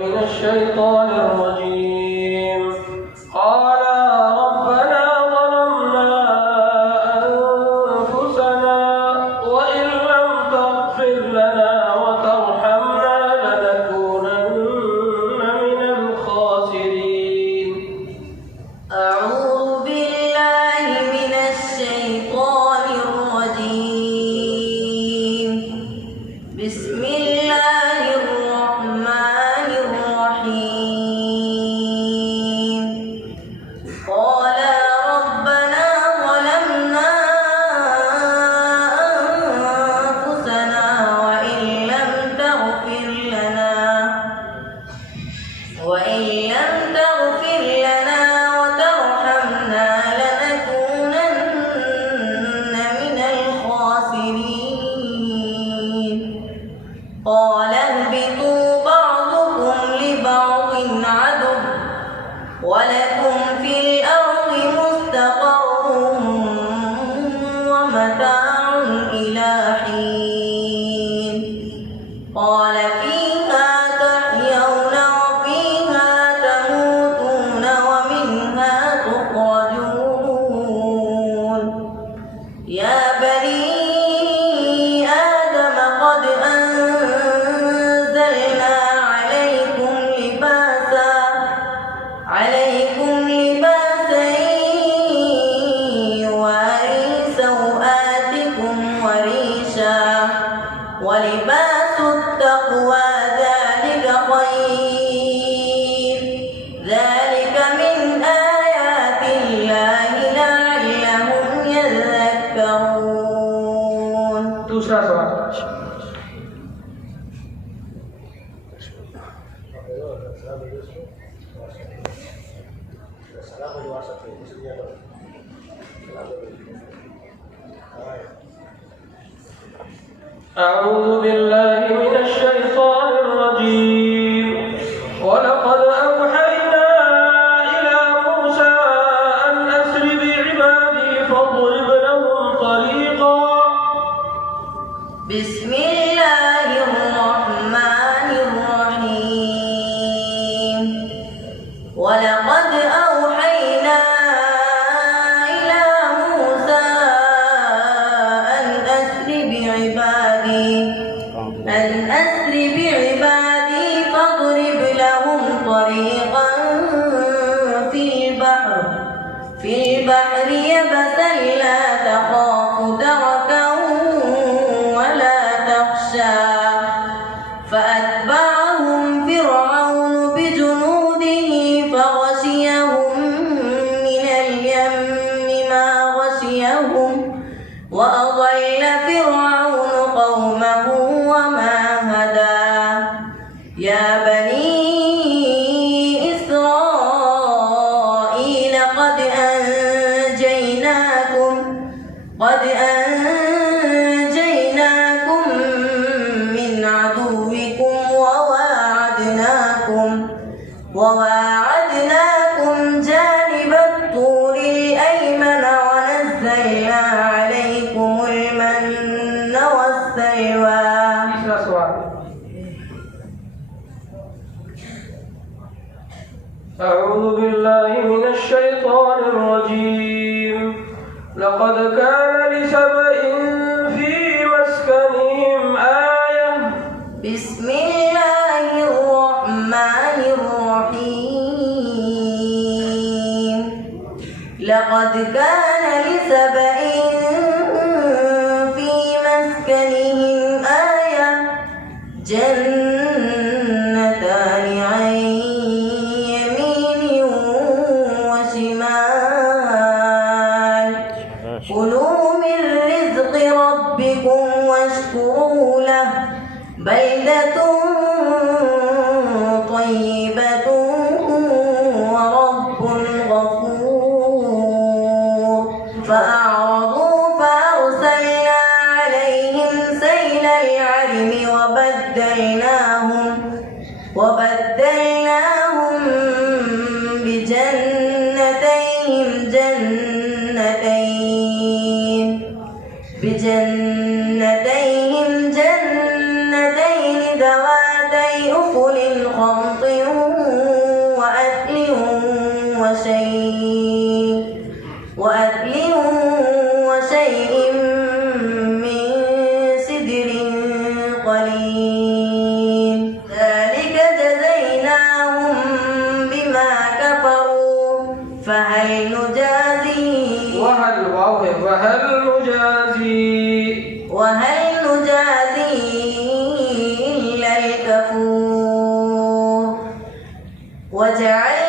من الشيطان الرجيم. قال ربنا ظلمنا أنفسنا وإن لم تغفر لنا وترحمنا لنكونن من الخاسرين. أعوذ بالله من الشيطان الرجيم. بسم الله الرحمن الرحيم. قال ربنا ظلمنا أنفسنا وإن لم تغفر لنا وترحمنا لنكونن من الخاسرين. قال اهبطوا بعضكم لبعض عدو ولكم في الأرض مستقر ومتاع إلى حين. قال فيها تحيون وفيها تموتون ومنها تخرجون. يا بني آدم قد أنزلنا عليكم لباسا يواري سوآتكم وريشا ولباس التقوى ذلك خير. ذلك من آيات الله لعلهم يذكرون. दूसरा सवाल। أعوذ بالله من الشيطان الرجيم. ولقد أوحينا إلى موسى أن أسر بعبادي فاضرب لهم طريقا. بسم الله الرحمن الرحيم. ولقد أوحينا إلى موسى أن أسر بعبادي فاضرب لهم طريقا في البحر يبسا لا تخاف دركا ولا تخشى. فأتبعهم فرعون بجنوده فغشيهم من اليم ما غشيهم وأضل فرعون قومه وما هدى. يا بني إسرائيل قد أنجيناكم من عدوكم وواعدناكم جانب الطور الأيمن ونزلنا عليكم المن والسلوى. तीसरा सवाल। أعوذ بالله من الشيطان الرجيم. لقد كان لسبإ في مسكنهم آية. بسم الله الرحمن الرحيم. لقد كان لسبإ في مسكنهم آية جنتان عن يمين وشمال. كلوا من رزق ربكم واشكروا له بلدة طيبة ورب غفور. فأعرضوا فأرسلنا عليهم سيل العرم وبدلناهم بجنتين ذواتي أكل خمط وجعلنا